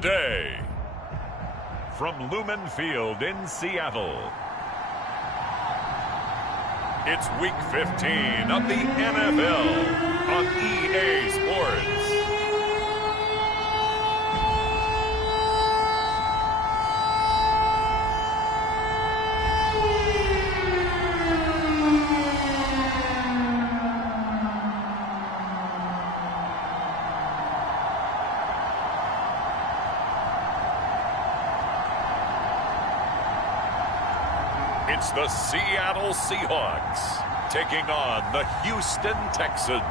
today. From Lumen Field in Seattle, it's Week 15 of the NFL on EA Sports. It's the Seattle Seahawks taking on the Houston Texans.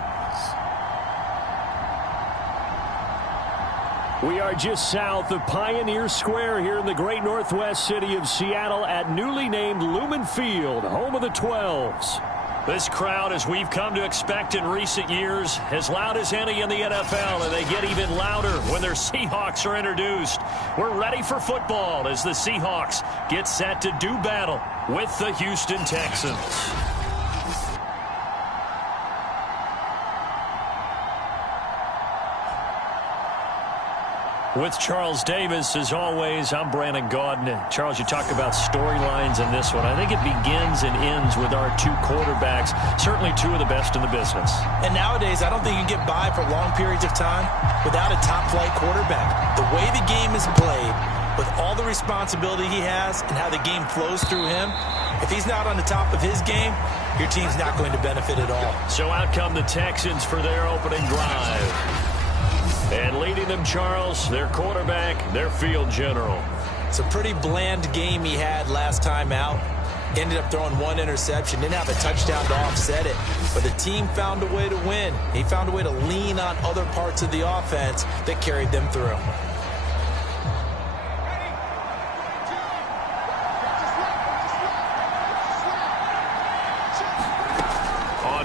We are just south of Pioneer Square here in the great northwest city of Seattle at newly named Lumen Field, home of the 12s. This crowd, as we've come to expect in recent years, as loud as any in the NFL, and they get even louder when their Seahawks are introduced. We're ready for football as the Seahawks get set to do battle with the Houston Texans. With Charles Davis, as always, I'm Brandon Gaudin. Charles, you talk about storylines in this one. I think it begins and ends with our two quarterbacks, certainly two of the best in the business. And nowadays, I don't think you can get by for long periods of time without a top-flight quarterback. The way the game is played, with all the responsibility he has and how the game flows through him, if he's not on the top of his game, your team's not going to benefit at all. So out come the Texans for their opening drive. And leading them, Charles, their quarterback, their field general. It's a pretty bland game he had last time out. Ended up throwing one interception. Didn't have a touchdown to offset it. But the team found a way to win. He found a way to lean on other parts of the offense that carried them through.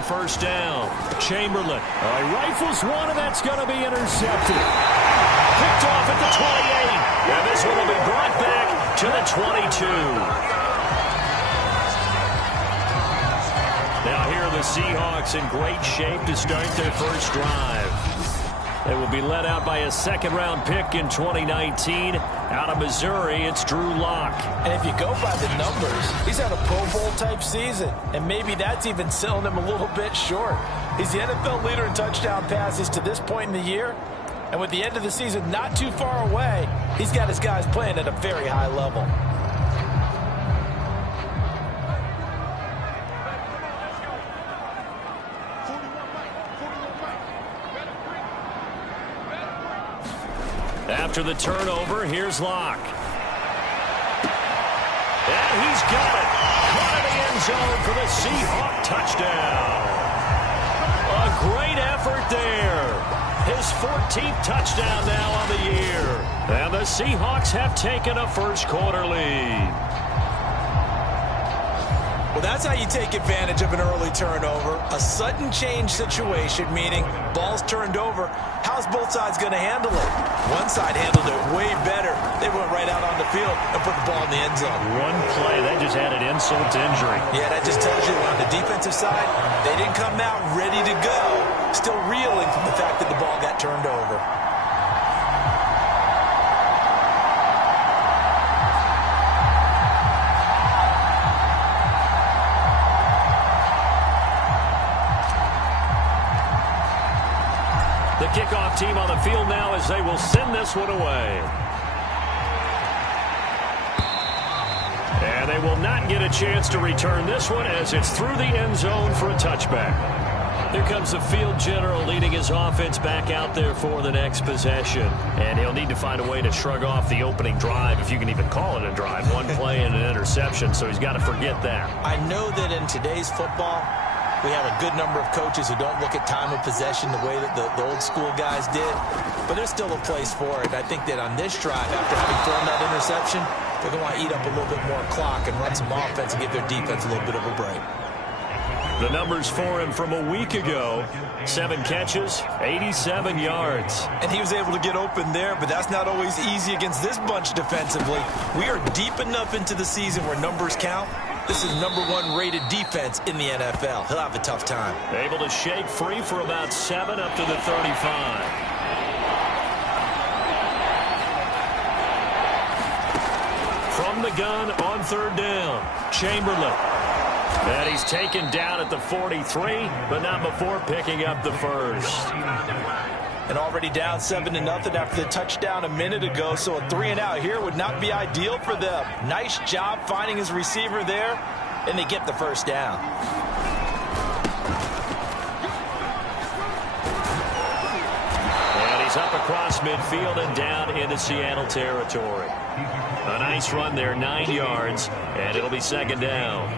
First down, Chamberlain. He rifles one, and that's going to be intercepted. Picked off at the 28, and this one will be brought back to the 22. Now here are the Seahawks in great shape to start their first drive. They will be led out by a second-round pick in 2019. Out of Missouri, it's Drew Lock. And if you go by the numbers, he's had a Pro Bowl-type season. And maybe that's even selling him a little bit short. He's the NFL leader in touchdown passes to this point in the year. And with the end of the season not too far away, he's got his guys playing at a very high level. After the turnover, here's Locke. And he's got it. Caught in the end zone for the Seahawk touchdown. A great effort there. His 14th touchdown now on the year. And the Seahawks have taken a first quarter lead. Well, that's how you take advantage of an early turnover. A sudden change situation, meaning ball's turned over. How's both sides going to handle it? One side handled it way better. They went right out on the field and put the ball in the end zone. One play, that just added insult to injury. Yeah, that just tells you on the defensive side, they didn't come out ready to go. Still reeling from the fact that the ball got turned over. The kickoff team on the field now as they will send this one away. And they will not get a chance to return this one as it's through the end zone for a touchback. Here comes the field general leading his offense back out there for the next possession. And he'll need to find a way to shrug off the opening drive, if you can even call it a drive. One play and an interception, so he's got to forget that. I know that in today's football, we have a good number of coaches who don't look at time of possession the way that the old school guys did. But there's still a place for it. I think that on this drive, after having thrown that interception, they're going to want to eat up a little bit more clock and run some offense and give their defense a little bit of a break. The numbers for him from a week ago: 7 catches, 87 yards. And he was able to get open there, but that's not always easy against this bunch defensively. We are deep enough into the season where numbers count. This is #1 rated defense in the NFL. He'll have a tough time. Able to shake free for about 7 up to the 35. from the gun on third down. Chamberlain. And he's taken down at the 43, but not before picking up the first. And already down 7-0 after the touchdown a minute ago, so a 3-and-out here would not be ideal for them. Nice job finding his receiver there, and they get the first down. And he's up across midfield and down into Seattle territory. A nice run there, 9 yards, and it'll be second down.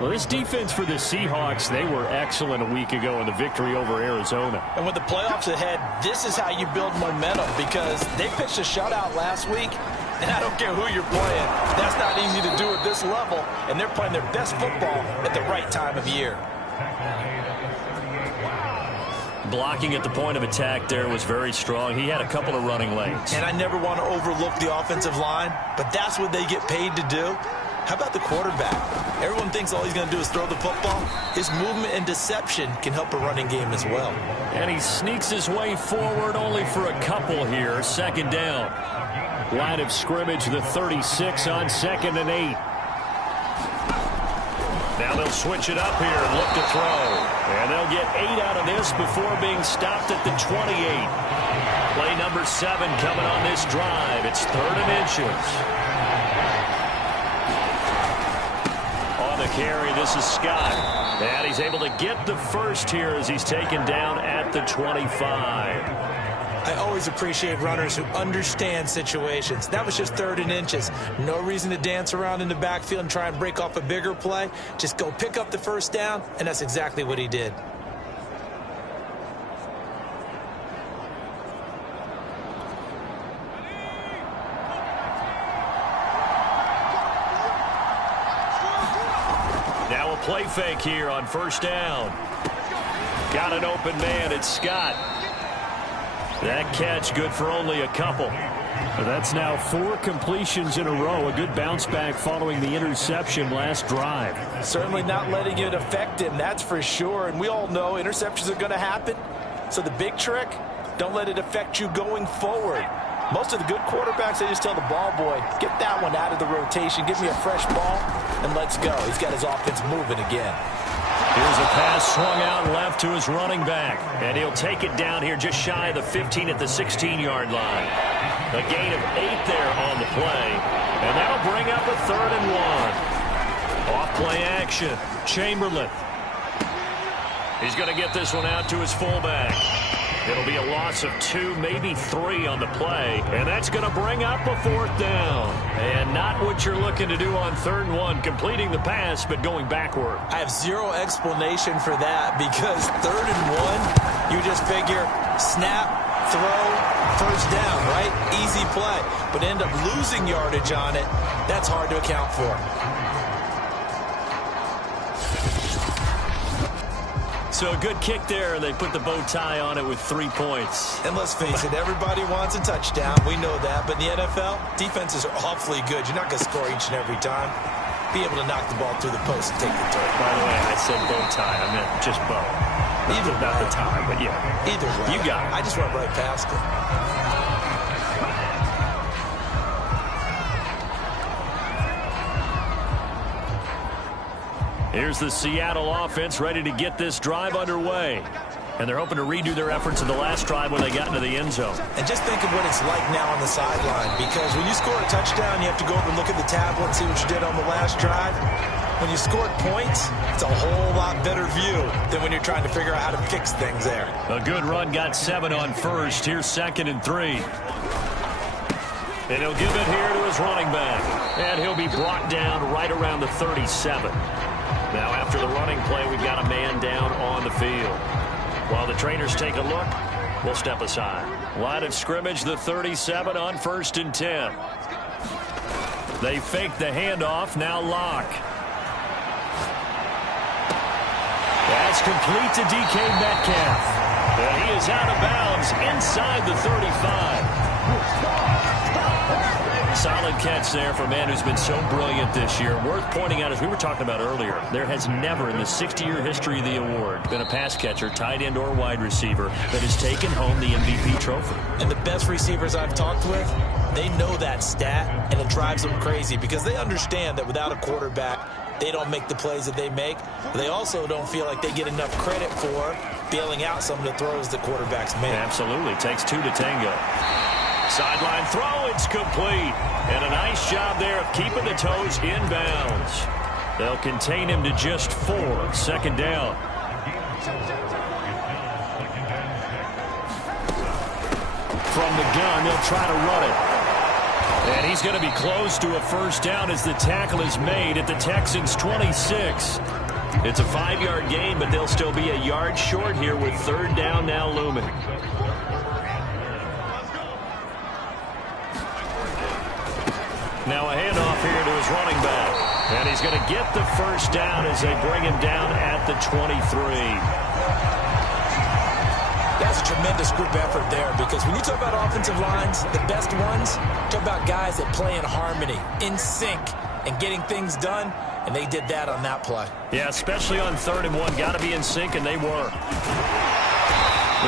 Well, this defense for the Seahawks, they were excellent a week ago in the victory over Arizona. And with the playoffs ahead, this is how you build momentum, because they pitched a shutout last week, and I don't care who you're playing. That's not easy to do at this level, and they're playing their best football at the right time of year. Blocking at the point of attack there was very strong. He had a couple of running lanes. And I never want to overlook the offensive line, but that's what they get paid to do. How about the quarterback? Everyone thinks all he's going to do is throw the football. His movement and deception can help a running game as well. And he sneaks his way forward only for a couple here. Second down. Line of scrimmage, the 36 on 2nd and 8. Now they'll switch it up here and look to throw. And they'll get 8 out of this before being stopped at the 28. Play number 7 coming on this drive. It's 3rd and inches. On the carry, this is Scott. And he's able to get the first here as he's taken down at the 25. I always appreciate runners who understand situations. That was just 3rd and inches. No reason to dance around in the backfield and try and break off a bigger play. Just go pick up the first down, and that's exactly what he did. Now a play fake here on first down. Got an open man. It's Scott. That catch good for only a couple. That's now 4 completions in a row. A good bounce back following the interception last drive. Certainly not letting it affect him, that's for sure. And we all know interceptions are going to happen. So the big trick, don't let it affect you going forward. Most of the good quarterbacks, they just tell the ball boy, get that one out of the rotation, give me a fresh ball, and let's go. He's got his offense moving again. Here's a pass swung out left to his running back. And he'll take it down here just shy of the 15 at the 16-yard line. A gain of 8 there on the play. And that'll bring up a 3rd and 1. Off play action. Chamberlain. He's going to get this one out to his fullback. It'll be a loss of 2, maybe 3 on the play. And that's going to bring up a 4th down. And not what you're looking to do on 3rd and 1, completing the pass, but going backward. I have zero explanation for that, because 3rd and 1, you just figure snap, throw, first down, right? Easy play. But end up losing yardage on it. That's hard to account for. So a good kick there, and they put the bow tie on it with 3 points. And let's face it, everybody wants a touchdown. We know that. But in the NFL, defenses are awfully good. You're not going to score each and every time. Be able to knock the ball through the post and take the turn. By the way, I said bow tie. I meant just bow. Either not way. the tie, but yeah. Either way. You got it. I just went right past it. Here's the Seattle offense ready to get this drive underway. And they're hoping to redo their efforts in the last drive when they got into the end zone. And just think of what it's like now on the sideline, because when you score a touchdown, you have to go over and look at the tablet and see what you did on the last drive. When you scored points, it's a whole lot better view than when you're trying to figure out how to fix things there. A good run, got 7 on first. Here's 2nd and 3. And he'll give it here to his running back. And he'll be brought down right around the 37. Now after the running play, we've got a man down on the field. While the trainers take a look, we'll step aside. Line of scrimmage, the 37 on 1st and 10. They fake the handoff, now Locke. That's complete to DK Metcalf. And he is out of bounds inside the 35. Solid catch there for a man who's been so brilliant this year. Worth pointing out, as we were talking about earlier, there has never in the 60-year history of the award been a pass catcher, tight end, or wide receiver that has taken home the MVP trophy. And the best receivers I've talked with, they know that stat, and it drives them crazy because they understand that without a quarterback, they don't make the plays that they make. But they also don't feel like they get enough credit for bailing out some of the throws the quarterbacks make. Absolutely. Takes two to tango. Sideline throw, it's complete. And a nice job there of keeping the toes inbounds. They'll contain him to just 4. Second down. From the gun, they'll try to run it. And he's going to be close to a first down as the tackle is made at the Texans' 26. It's a 5-yard gain, but they'll still be a yard short here with third down now looming. Now a handoff here to his running back. And he's going to get the first down as they bring him down at the 23. That's a tremendous group effort there because when you talk about offensive lines, the best ones, talk about guys that play in harmony, in sync, and getting things done, and they did that on that play. Yeah, especially on 3rd and 1. Got to be in sync, and they were.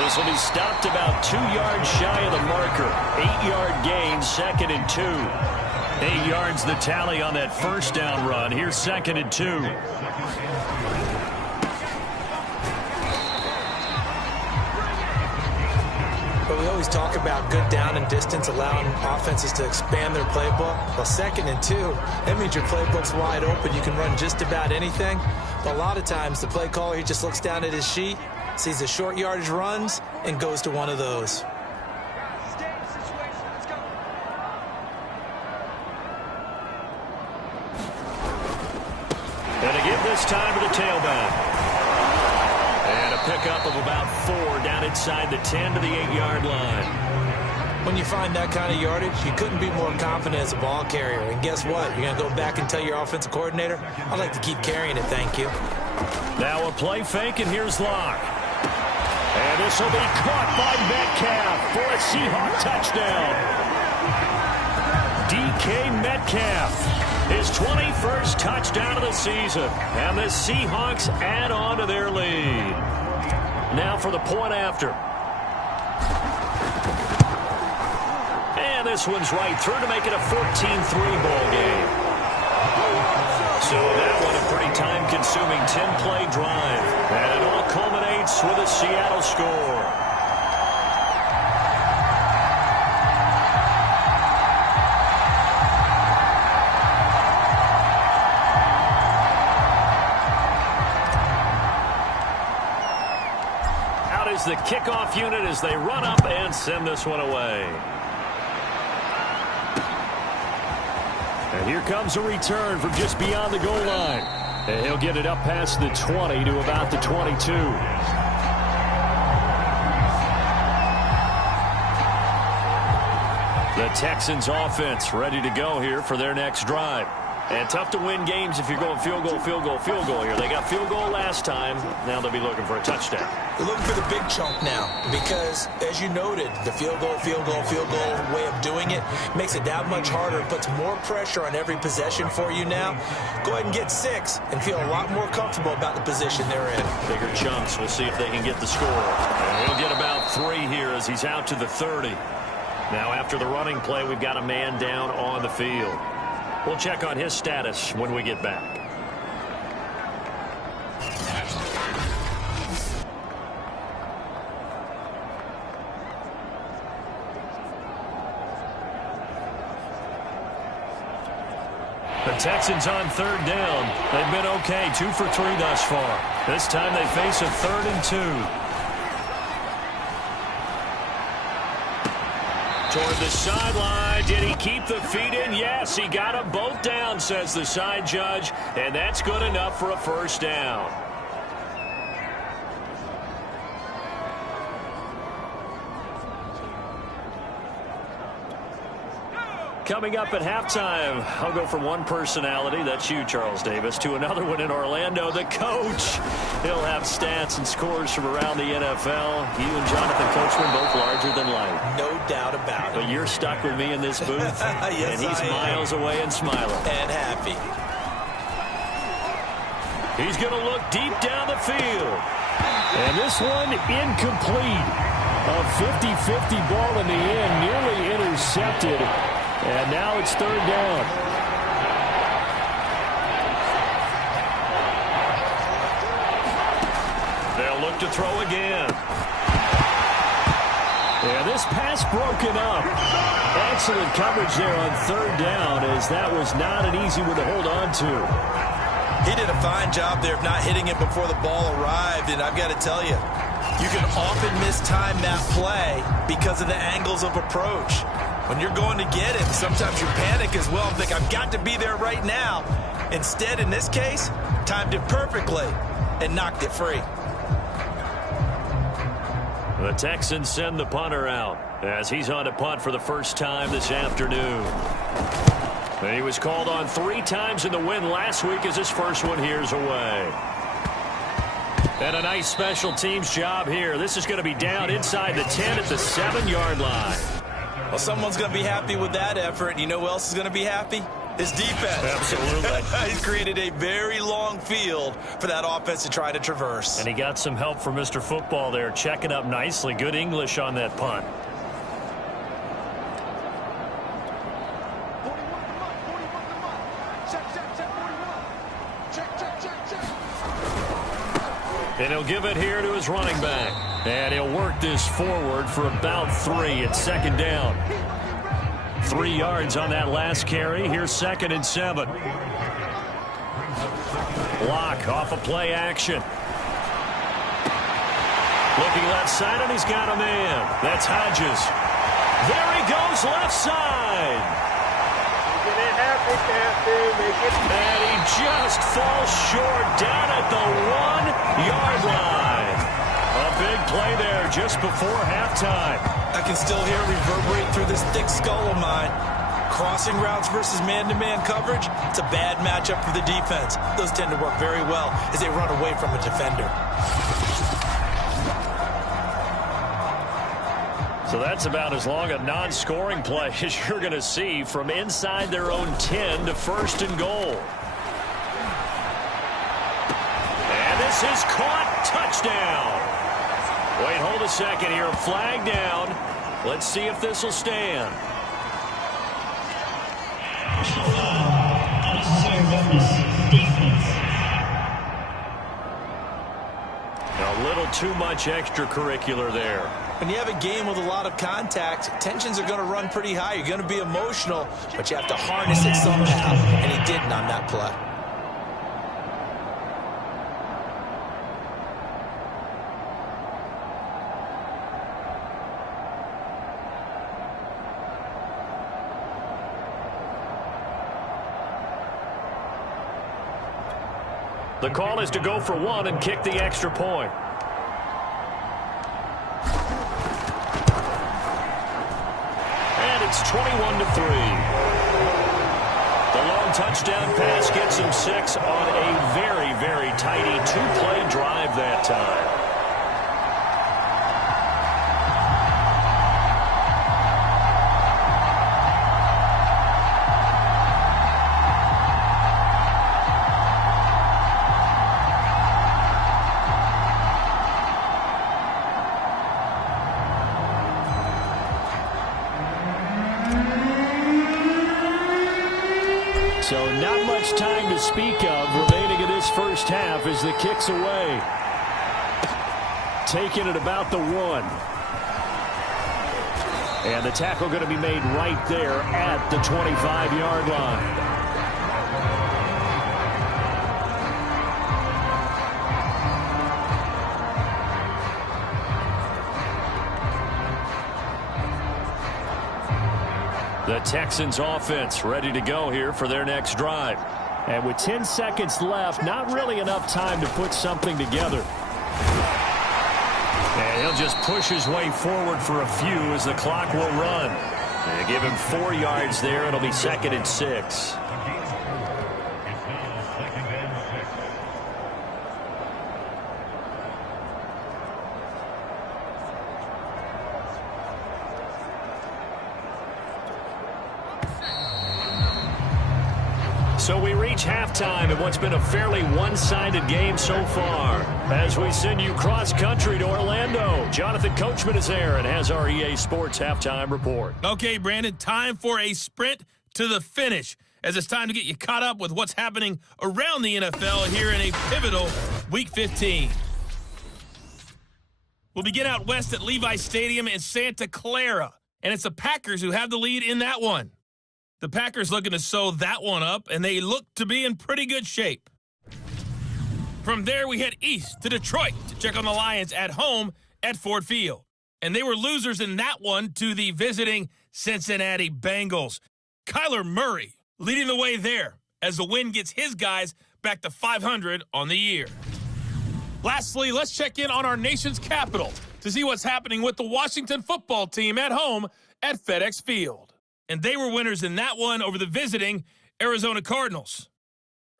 This will be stopped about 2 yards shy of the marker. 8-yard gain, 2nd and 2. 8 yards the tally on that first down run. Here's 2nd and 2. But we always talk about good down and distance, allowing offenses to expand their playbook. Well, 2nd and 2, that means your playbook's wide open. You can run just about anything. But a lot of times, the play caller, he just looks down at his sheet, sees the short yardage runs, and goes to one of those. And again this time to the tailback. And a pickup of about 4 down inside the 10 to the 8-yard line. When you find that kind of yardage, you couldn't be more confident as a ball carrier. And guess what? You're going to go back and tell your offensive coordinator, I'd like to keep carrying it, thank you. Now a play fake, and here's Locke. And this will be caught by Metcalf for a Seahawks touchdown. DK Metcalf, his 21st touchdown of the season. And the Seahawks add on to their lead. Now for the point after. And this one's right through to make it a 14-3 ball game. So that one a pretty time-consuming 10-play drive. And it all culminates with a Seattle score. Out is the kickoff unit as they run up and send this one away. And here comes a return from just beyond the goal line. And he'll get it up past the 20 to about the 22. The Texans offense ready to go here for their next drive. And tough to win games if you're going field goal, field goal, field goal here. They got field goal last time. Now they'll be looking for a touchdown. They're looking for the big chunk now because, as you noted, the field goal way of doing it makes it that much harder. It puts more pressure on every possession for you now. Go ahead and get 6 and feel a lot more comfortable about the position they're in. Bigger chunks. We'll see if they can get the score. And he'll get about 3 here as he's out to the 30. Now after the running play, we've got a man down on the field. We'll check on his status when we get back. The Texans on 3rd down. They've been okay, 2 for 3 thus far. This time they face a 3rd and 2. Toward the sideline. Did he keep the feet in? Yes, he got them both down, says the side judge, and that's good enough for a first down. Coming up at halftime, I'll go from one personality, that's you, Charles Davis, to another one in Orlando, the coach. He'll have stats and scores from around the NFL. You and Jonathan Coach coachman, both larger than life. No doubt about it. But you're stuck with me in this booth, yes, and he's miles away and smiling. And happy. He's going to look deep down the field. And this one incomplete. A 50-50 ball in the end, nearly intercepted. And now it's third down. They'll look to throw again. And this pass broken up. Excellent coverage there on third down, as that was not an easy one to hold on to. He did a fine job there of not hitting it before the ball arrived, and I've got to tell you, you can often mistime that play because of the angles of approach. When you're going to get it, sometimes you panic as well and think, I've got to be there right now. Instead, in this case, timed it perfectly and knocked it free. The Texans send the punter out as he's on to punt for the first time this afternoon. He was called on 3 times in the win last week as his first one here's away. And a nice special teams job here. This is going to be down inside the 10 at the 7-yard line. Well, someone's going to be happy with that effort. And you know who else is going to be happy? His defense. Absolutely. He's created a very long field for that offense to try to traverse. And he got some help from Mr. Football there, checking up nicely. Good English on that punt. And he'll give it here to his running back. And he'll work this forward for about 3 at second down. 3 yards on that last carry. Here's 2nd and 7. Block off a play action. Looking left side, and he's got a man. That's Hodges. There he goes, left side. And he just falls short down at the 1-yard line. A big play there just before halftime. I can still hear it reverberate through this thick skull of mine. Crossing routes versus man-to-man coverage, it's a bad matchup for the defense. Those tend to work very well as they run away from a defender. So that's about as long a non-scoring play as you're going to see from inside their own 10 to 1st and goal. And this is caught. Touchdown. Wait, hold a second here. Flag down. Let's see if this will stand. A little too much extracurricular there. When you have a game with a lot of contact, tensions are going to run pretty high. You're going to be emotional, but you have to harness it somehow, and he didn't on that play. The call is to go for 1 and kick the extra point. And it's 21-3. The long touchdown pass gets him 6 on a very, very tidy 2-play drive that time. So not much time to speak of remaining in this first half as the kick's away. Taking it about the 1. And the tackle going to be made right there at the 25-yard line. The Texans offense ready to go here for their next drive. And with 10 seconds left, not really enough time to put something together. And he'll just push his way forward for a few as the clock will run. And give him 4 yards there. It'll be 2nd and 6. So we reach halftime in what's been a fairly one-sided game so far. As we send you cross-country to Orlando, Jonathan Coachman is there and has our EA Sports halftime report. Okay, Brandon, time for a sprint to the finish, as it's time to get you caught up with what's happening around the NFL here in a pivotal Week 15. We'll begin out west at Levi Stadium in Santa Clara, and it's the Packers who have the lead in that one. The Packers looking to sew that one up, and they look to be in pretty good shape. From there, we head east to Detroit to check on the Lions at home at Ford Field. And they were losers in that one to the visiting Cincinnati Bengals. Kyler Murray leading the way there as the win gets his guys back to 500 on the year. Lastly, let's check in on our nation's capital to see what's happening with the Washington football team at home at FedEx Field. And they were winners in that one over the visiting Arizona Cardinals.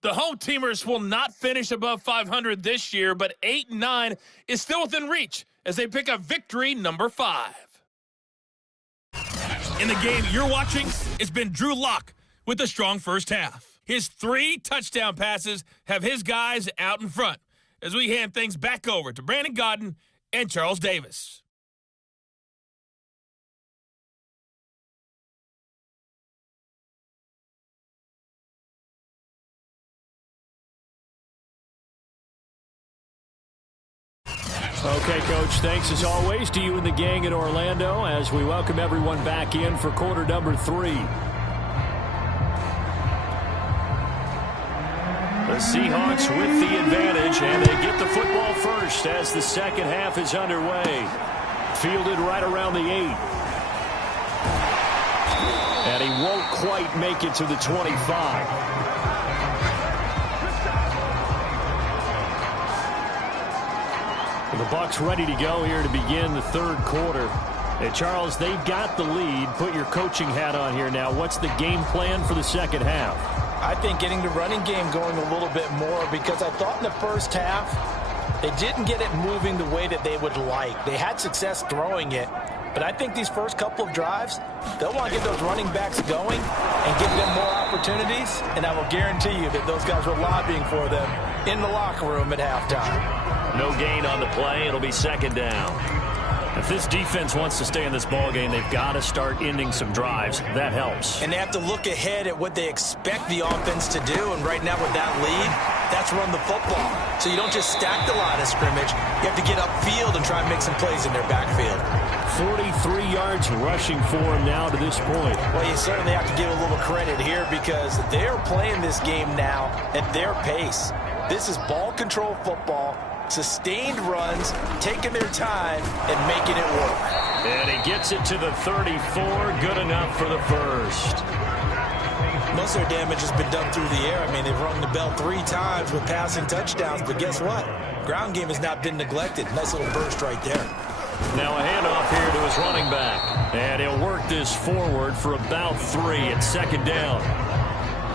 The home teamers will not finish above 500 this year, but 8-9 is still within reach as they pick up victory number 5. In the game you're watching, it's been Drew Lock with a strong first half. His 3 touchdown passes have his guys out in front as we hand things back over to Brandon Godden and Charles Davis. Okay, Coach, thanks as always to you and the gang in Orlando as we welcome everyone back in for quarter number 3. The Seahawks with the advantage, and they get the football first as the second half is underway. Fielded right around the 8. And he won't quite make it to the 25. The Bucs ready to go here to begin the third quarter. And Charles, they've got the lead. Put your coaching hat on here now. What's the game plan for the second half? I think getting the running game going a little bit more, because I thought in the first half they didn't get it moving the way that they would like. They had success throwing it, but I think these first couple of drives, they'll want to get those running backs going and give them more opportunities, and I will guarantee you that those guys were lobbying for them in the locker room at halftime. No gain on the play. It'll be second down. If this defense wants to stay in this ballgame, they've got to start ending some drives. That helps. And they have to look ahead at what they expect the offense to do. And right now with that lead, that's run the football. So you don't just stack the line of scrimmage. You have to get upfield and try and make some plays in their backfield. 43 yards rushing for him now to this point. Well, you certainly have to give a little credit here because they're playing this game now at their pace. This is ball control football. Sustained runs, taking their time, and making it work. And he gets it to the 34. Good enough for the first. Most of their damage has been done through the air. I mean, they've rung the bell 3 times with passing touchdowns, but guess what? Ground game has not been neglected. Nice little burst right there. Now a handoff here to his running back. And he'll work this forward for about 3 at second down.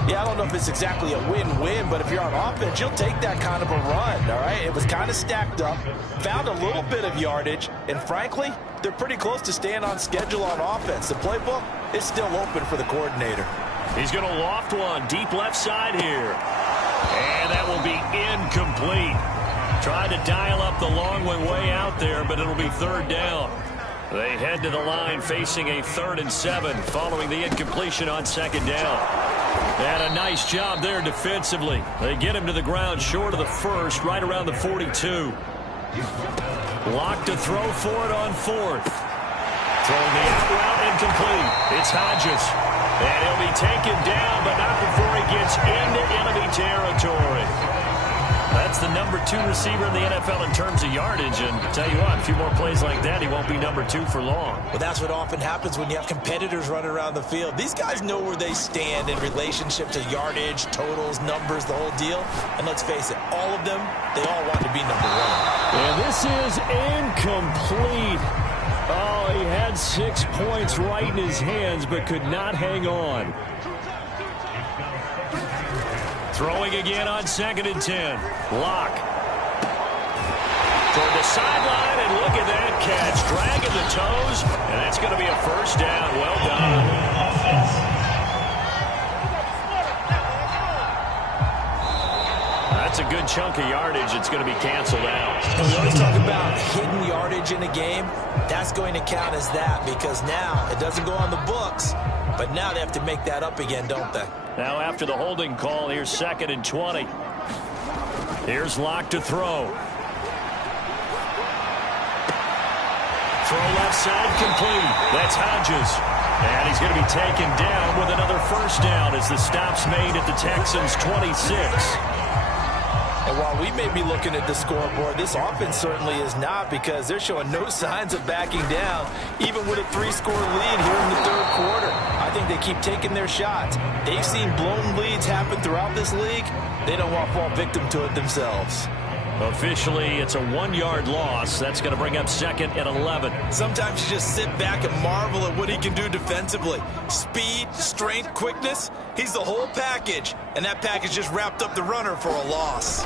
Yeah, I don't know if it's exactly a win-win, but if you're on offense, you'll take that kind of a run, all right? It was kind of stacked up, found a little bit of yardage, and frankly, they're pretty close to staying on schedule on offense. The playbook is still open for the coordinator. He's going to loft one deep left side here. And that will be incomplete. Tried to dial up the long one way out there, but it'll be third down. They head to the line facing a 3rd and 7 following the incompletion on second down. And a nice job there defensively. They get him to the ground short of the first, right around the 42. Lock to throw for it on 4th. Throwing the out route incomplete. It's Hodges. And he'll be taken down, but not before he gets into enemy territory. That's the number 2 receiver in the NFL in terms of yardage. And I tell you what, a few more plays like that, he won't be number 2 for long. Well, that's what often happens when you have competitors running around the field. These guys know where they stand in relationship to yardage, totals, numbers, the whole deal. And let's face it, all of them, they all want to be number 1. And this is incomplete. Oh, he had 6 points right in his hands, but could not hang on. Throwing again on 2nd and 10. Lock. Toward the sideline, and look at that catch. Dragging the toes, and that's going to be a first down. Well done. chunk of yardage, it's going to be canceled out. And we always talk about hidden yardage in a game. That's going to count as that because now it doesn't go on the books, but now they have to make that up again, don't they? Now after the holding call, here's 2nd and 20. Here's Locke to throw. Throw left side complete. That's Hodges. And he's going to be taken down with another first down as the stop's made at the Texans' 26. And while we may be looking at the scoreboard, this offense certainly is not because they're showing no signs of backing down, even with a 3-score lead here in the 3rd quarter. I think they keep taking their shots. They've seen blown leads happen throughout this league. They don't want to fall victim to it themselves. Officially, it's a 1-yard loss. That's going to bring up 2nd and 11. Sometimes you just sit back and marvel at what he can do defensively. Speed, strength, quickness. He's the whole package. And that package just wrapped up the runner for a loss.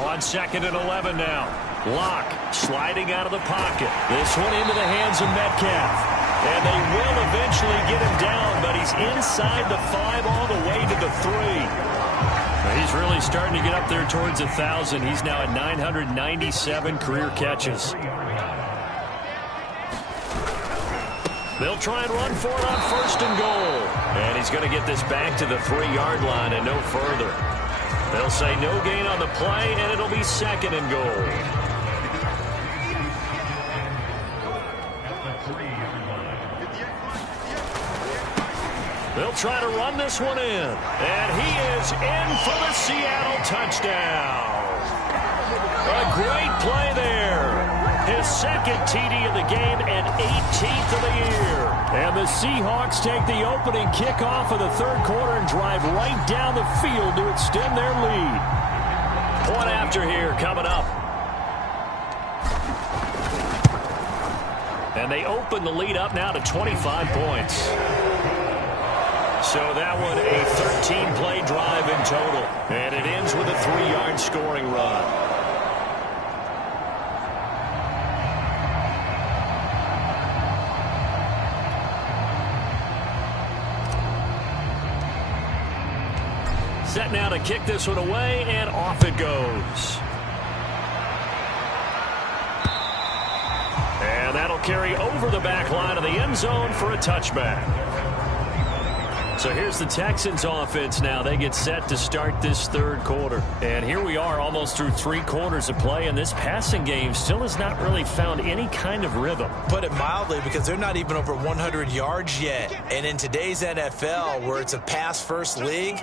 On 2nd and 11 now. Locke sliding out of the pocket. This one into the hands of Metcalf. And they will eventually get him down, but he's inside the 5 all the way to the 3. He's really starting to get up there towards 1,000. He's now at 997 career catches. They'll try and run for it on 1st and goal. And he's going to get this back to the 3-yard line and no further. They'll say no gain on the play, and it'll be 2nd and goal. They'll try to run this one in. And he is in for the Seattle touchdown. A great play there. His 2nd TD of the game and 18th of the year. And the Seahawks take the opening kickoff of the 3rd quarter and drive right down the field to extend their lead. Point after here coming up. And they open the lead up now to 25 points. So that one a 13-play drive in total. And it ends with a 3-yard scoring run. Set now to kick this one away, and off it goes. And that'll carry over the back line of the end zone for a touchback. So here's the Texans offense now. They get set to start this 3rd quarter. And here we are almost through 3 quarters of play, and this passing game still has not really found any kind of rhythm. Put it mildly, because they're not even over 100 yards yet. And in today's NFL, where it's a pass-first league,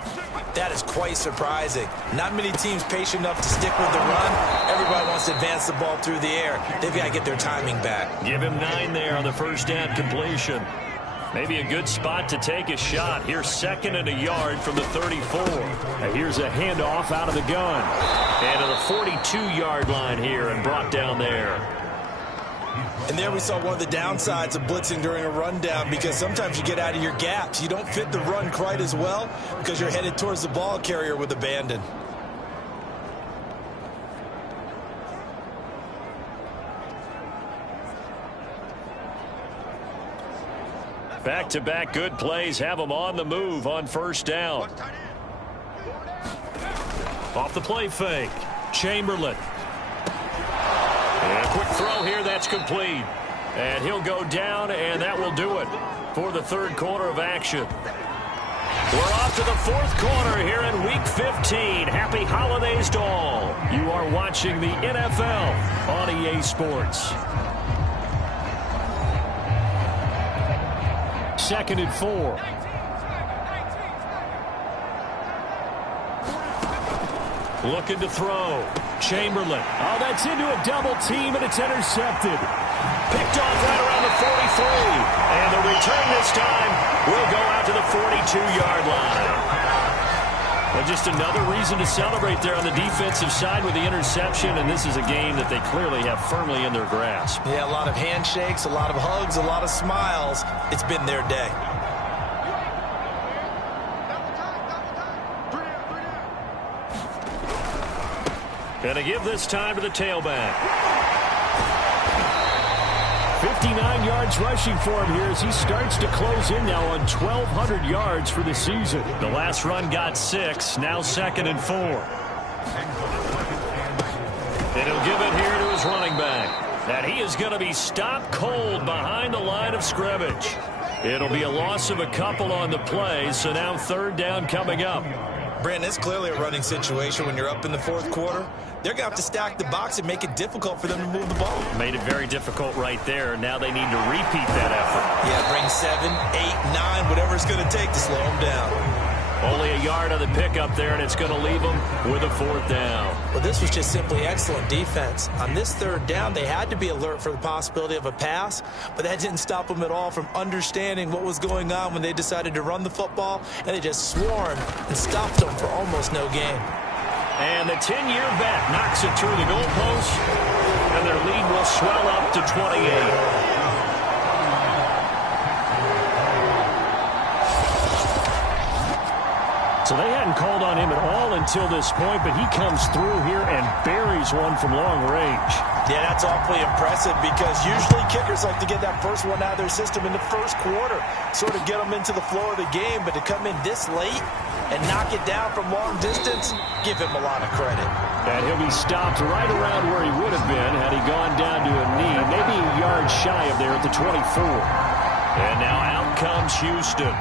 that is quite surprising. Not many teams patient enough to stick with the run. Everybody wants to advance the ball through the air. They've got to get their timing back. Give him 9 there on the first down completion. Maybe a good spot to take a shot. Here's 2nd and a yard from the 34. And here's a handoff out of the gun. And to the 42-yard line here and brought down there. And there we saw one of the downsides of blitzing during a rundown, because sometimes you get out of your gaps. You don't fit the run quite as well because you're headed towards the ball carrier with abandon. Back-to-back good plays have them on the move on first down. Off the play fake. Chamberlain. And a quick throw here, that's complete. And he'll go down, and that will do it for the 3rd quarter of action. We're off to the 4th quarter here in Week 15. Happy holidays to all. You are watching the NFL on EA Sports. 2nd and 4. Looking to throw. Chamberlain. Oh, that's into a double team, and it's intercepted. Picked off right around the 43. And the return this time will go out to the 42-yard line. Well, just another reason to celebrate there on the defensive side with the interception, and this is a game that they clearly have firmly in their grasp. Yeah, a lot of handshakes, a lot of hugs, a lot of smiles. It's been their day. Gonna give this time to the tailback. 59 yards rushing for him here as he starts to close in now on 1,200 yards for the season. The last run got 6, now 2nd and 4. And he'll give it here to his running back. And he is going to be stopped cold behind the line of scrimmage. It'll be a loss of a couple on the play, so now third down coming up. Brandon, it's clearly a running situation when you're up in the fourth quarter. They're going to have to stack the box and make it difficult for them to move the ball. Made it very difficult right there. Now they need to repeat that effort. Yeah, bring 7, 8, 9, whatever it's going to take to slow them down. Only a yard on the pickup there, and it's going to leave them with a fourth down. Well, this was just simply excellent defense. On this third down, they had to be alert for the possibility of a pass, but that didn't stop them at all from understanding what was going on when they decided to run the football, and they just swarmed and stopped them for almost no gain. And the 10-year vet knocks it through the goalpost, and their lead will swell up to 28. So they hadn't called on him at all until this point, but he comes through here and buries one from long range. Yeah, that's awfully impressive because usually kickers like to get that first one out of their system in the first quarter, sort of get them into the flow of the game, but to come in this late and knock it down from long distance, give him a lot of credit. And he'll be stopped right around where he would have been had he gone down to a knee, maybe a yard shy of there at the 24. And now out comes Houston.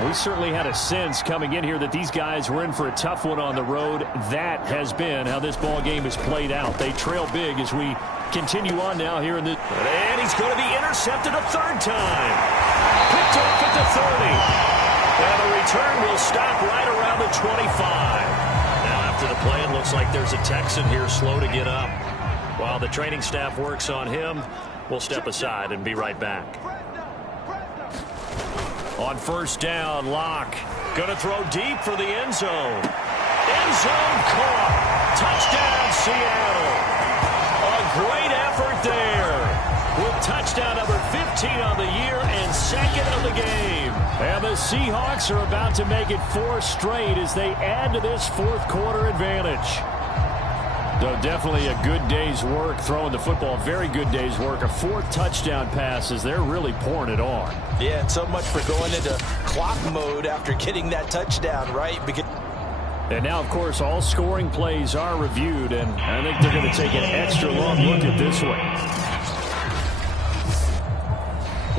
We certainly had a sense coming in here that these guys were in for a tough one on the road. That has been how this ball game is played out. They trail big as we continue on now here in the... And he's going to be intercepted a third time. Picked off at the 30. And the return will stop right around the 25. Now after the play, it looks like there's a Texan here slow to get up. While the training staff works on him, we'll step aside and be right back. On first down, Locke. Going to throw deep for the end zone. End zone caught. Touchdown, Seattle. A great effort there. With touchdown number 15 on the year and second of the game. And the Seahawks are about to make it 4 straight as they add to this fourth quarter advantage. So definitely a good day's work throwing the football. Very good day's work. A 4th touchdown pass as they're really pouring it on. Yeah, and so much for going into clock mode after getting that touchdown, right? And now, of course, all scoring plays are reviewed, and I think they're going to take an extra long look at this one.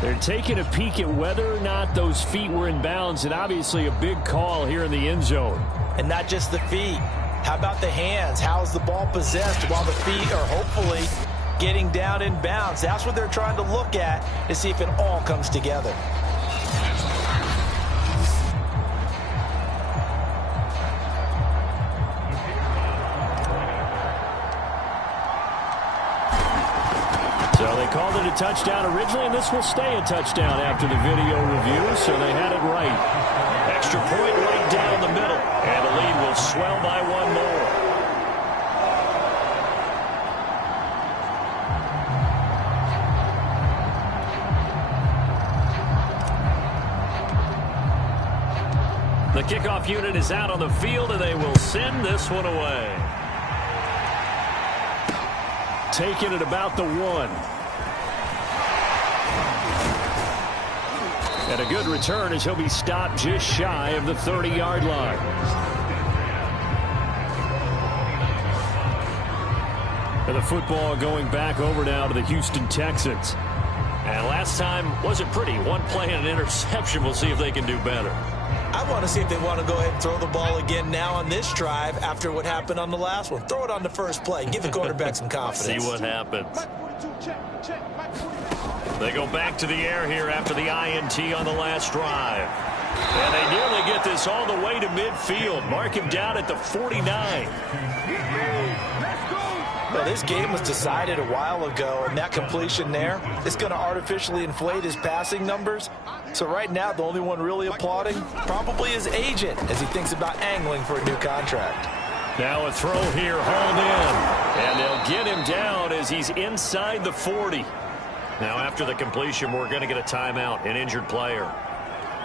They're taking a peek at whether or not those feet were in bounds, and obviously a big call here in the end zone. And not just the feet. How about the hands? How's the ball possessed while the feet are hopefully getting down in bounds? That's what they're trying to look at to see if it all comes together. So they called it a touchdown originally, and this will stay a touchdown after the video review, so they had it right. Extra point right down the middle, and the lead will swell by 1 more. The kickoff unit is out on the field, and they will send this one away. Taking it about the 1. And a good return as he'll be stopped just shy of the 30-yard line. And the football going back over now to the Houston Texans. And last time wasn't pretty. 1 play and an interception. We'll see if they can do better. I want to see if they want to go ahead and throw the ball again now on this drive after what happened on the last one. Throw it on the first play. Give the quarterback some confidence. See what happens. They go back to the air here after the INT on the last drive. And they nearly get this all the way to midfield. Mark him down at the 49. Well, this game was decided a while ago, and that completion there is going to artificially inflate his passing numbers. So right now, the only one really applauding probably his agent as he thinks about angling for a new contract. Now a throw here, hauled in. And they'll get him down as he's inside the 40. Now after the completion, we're going to get a timeout, an injured player.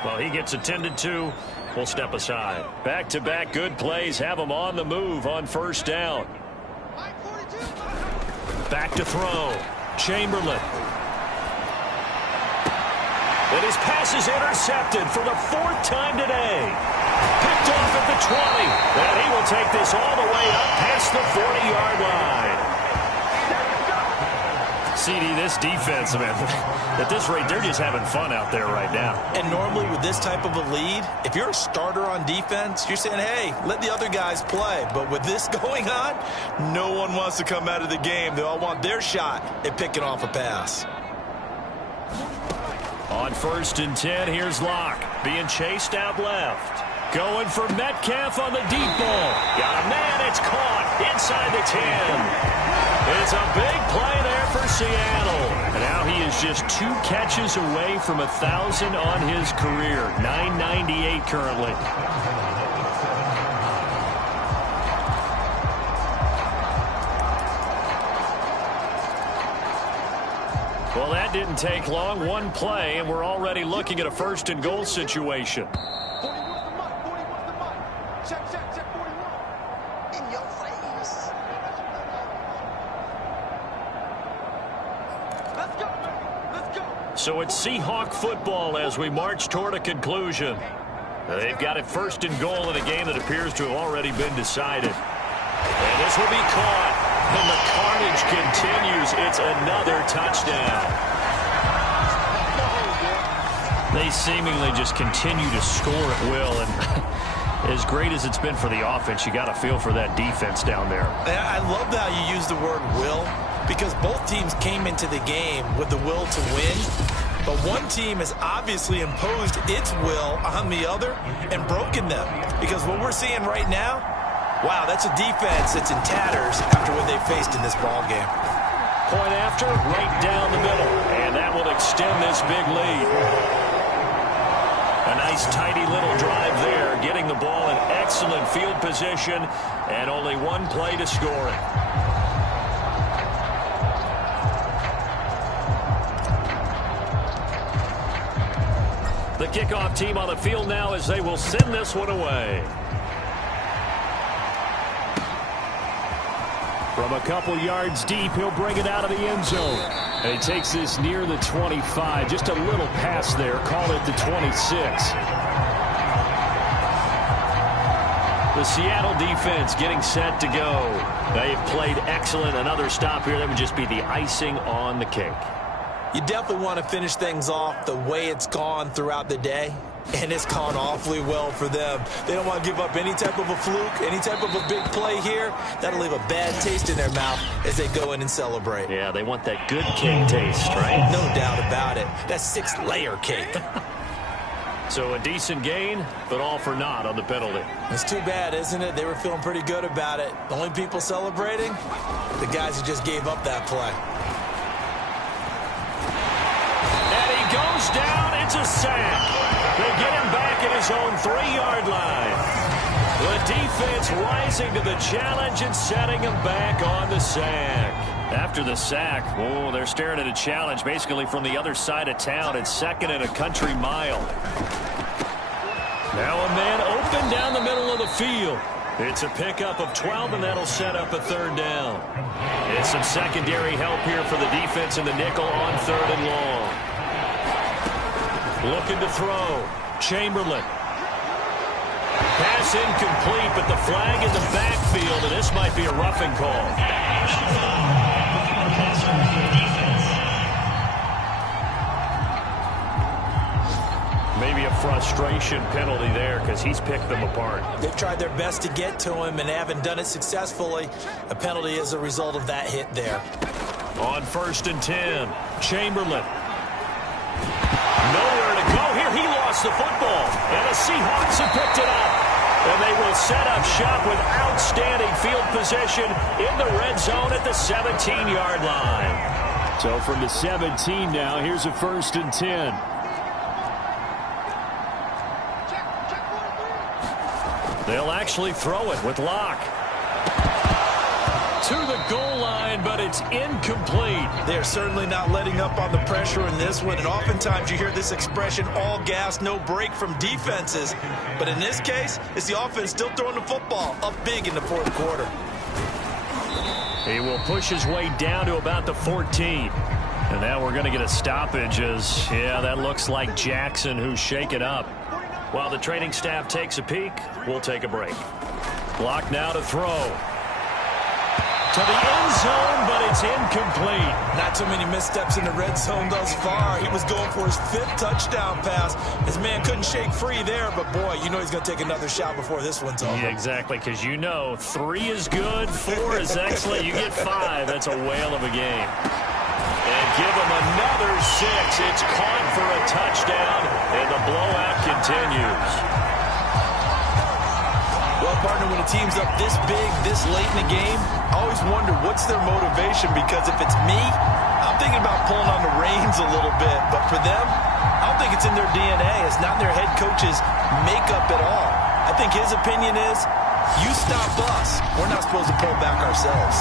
Well, he gets attended to. We'll step aside. Back-to-back good plays have him on the move on first down. Back to throw. Chamberlain. And his pass is intercepted for the 4th time today. Picked off at the 20. And he will take this all the way up past the 40-yard line. CD, this defense, man, at this rate, they're just having fun out there right now. And normally with this type of a lead, if you're a starter on defense, you're saying, hey, let the other guys play. But with this going on, no one wants to come out of the game. They all want their shot at picking off a pass. On 1st and 10, here's Locke being chased out left. Going for Metcalf on the deep ball. Got a man, it's caught inside the 10. It's a big play there for Seattle. And now he is just 2 catches away from 1,000 on his career. 998 currently. Well, that didn't take long. 1 play, and we're already looking at a 1st and goal situation. So it's Seahawk football as we march toward a conclusion. They've got it 1st and goal in a game that appears to have already been decided. And this will be caught. And the carnage continues. It's another touchdown. They seemingly just continue to score at will. And as great as it's been for the offense, you got to feel for that defense down there. I love how you use the word will, because both teams came into the game with the will to win. But one team has obviously imposed its will on the other and broken them. Because what we're seeing right now, wow, that's a defense that's in tatters after what they faced in this ball game. Point after, right down the middle. And that will extend this big lead. A nice, tidy little drive there, getting the ball in excellent field position, and only 1 play to score it. The kickoff team on the field now as they will send this one away. From a couple yards deep, he'll bring it out of the end zone. And he takes this near the 25. Just a little pass there. Call it the 26. The Seattle defense getting set to go. They've played excellent. Another stop here. That would just be the icing on the cake. You definitely want to finish things off the way it's gone throughout the day, and it's gone awfully well for them. They don't want to give up any type of a fluke, any type of a big play here. That'll leave a bad taste in their mouth as they go in and celebrate. Yeah, they want that good cake taste, right? No doubt about it. That's 6-layer cake. So a decent gain, but all for naught on the penalty. It's too bad, isn't it? They were feeling pretty good about it. The only people celebrating, the guys who just gave up that play. Goes down, it's a sack. They get him back at his own 3-yard line. The defense rising to the challenge and setting him back on the sack. After the sack, oh, they're staring at a challenge basically from the other side of town. It's 2nd and a country mile. Now a man open down the middle of the field. It's a pickup of 12, and that'll set up a 3rd down. It's some secondary help here for the defense in the nickel on 3rd and long. Looking to throw. Chamberlain. Pass incomplete, but the flag in the backfield, and this might be a roughing call. Maybe a frustration penalty there because he's picked them apart. They've tried their best to get to him and haven't done it successfully. A penalty is a result of that hit there. On 1st and 10, Chamberlain. Nowhere to go here. He lost the football. And the Seahawks have picked it up. And they will set up shop with outstanding field position in the red zone at the 17-yard line. So from the 17 now, here's a 1st and 10. They'll actually throw it with Locke. To the goal line, but it's incomplete. They're certainly not letting up on the pressure in this one, and oftentimes you hear this expression, all gas, no break from defenses. But in this case, it's the offense still throwing the football up big in the 4th quarter. He will push his way down to about the 14. And now we're going to get a stoppage as, yeah, that looks like Jackson who's shaken up. While the training staff takes a peek, we'll take a break. Block now to throw. To the end zone, but it's incomplete. Not too many missteps in the red zone thus far. He was going for his 5th touchdown pass. His man couldn't shake free there, but boy, you know he's going to take another shot before this one's over. Yeah, exactly, because you know 3 is good, 4 is excellent. You get 5. That's a whale of a game. And give him another 6. It's caught for a touchdown, and the blowout continues. Well, partner, when a team's up this big, this late in the game, I always wonder what's their motivation, because if it's me, I'm thinking about pulling on the reins a little bit. But for them, I don't think it's in their DNA. It's not in their head coach's makeup at all. I think his opinion is, you stop us, we're not supposed to pull back ourselves.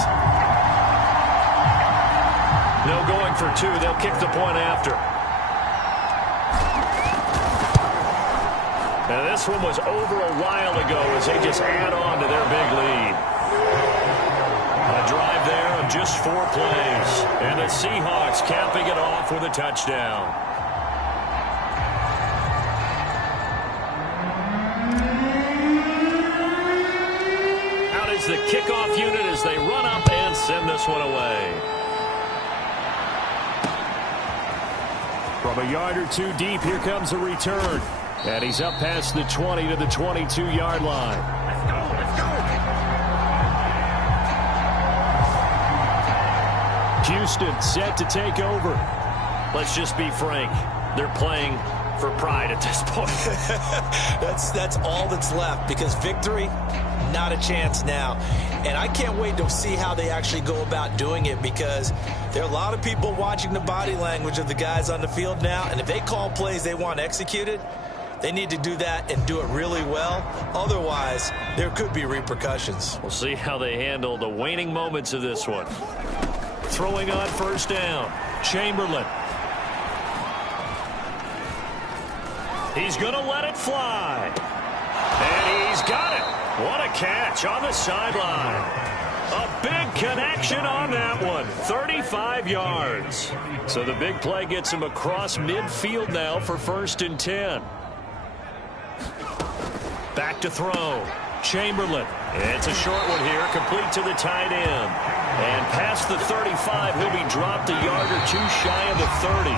No going for 2. They'll kick the point after. Now, this one was over a while ago as they just add on to their big lead. A drive there of just 4 plays. And the Seahawks capping it off with a touchdown. Out is the kickoff unit as they run up and send this one away. From a yard or 2 deep, here comes a return. And he's up past the 20 to the 22-yard line. Let's go, let's go. Houston set to take over. Let's just be frank. They're playing for pride at this point. That's all that's left, because victory, not a chance now. And I can't wait to see how they actually go about doing it, because there are a lot of people watching the body language of the guys on the field now, and if they call plays they want executed, they need to do that and do it really well. Otherwise, there could be repercussions. We'll see how they handle the waning moments of this one. Throwing on first down, Chamberlain. He's going to let it fly. And he's got it. What a catch on the sideline. A big connection on that one. 35 yards. So the big play gets him across midfield now for 1st and 10. Back to throw. Chamberlain. It's a short one here, complete to the tight end. And past the 35, he'll be dropped a yard or 2 shy of the 30.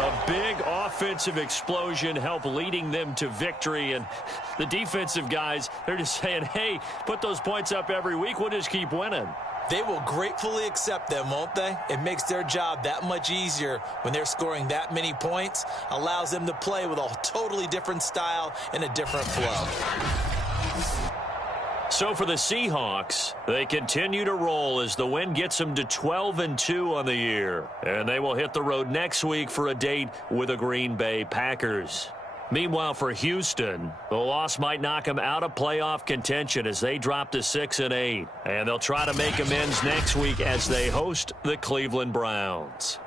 A big offensive explosion helped leading them to victory. And the defensive guys, they're just saying, hey, put those points up every week. We'll just keep winning. They will gratefully accept them, won't they? It makes their job that much easier when they're scoring that many points. Allows them to play with a totally different style and a different flow. So for the Seahawks, they continue to roll as the win gets them to 12-2 on the year. And they will hit the road next week for a date with the Green Bay Packers. Meanwhile, for Houston, the loss might knock them out of playoff contention as they drop to 6-8. And they'll try to make amends next week as they host the Cleveland Browns.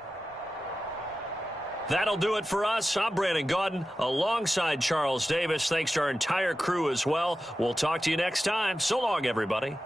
That'll do it for us. I'm Brandon Gaudin alongside Charles Davis. Thanks to our entire crew as well. We'll talk to you next time. So long, everybody.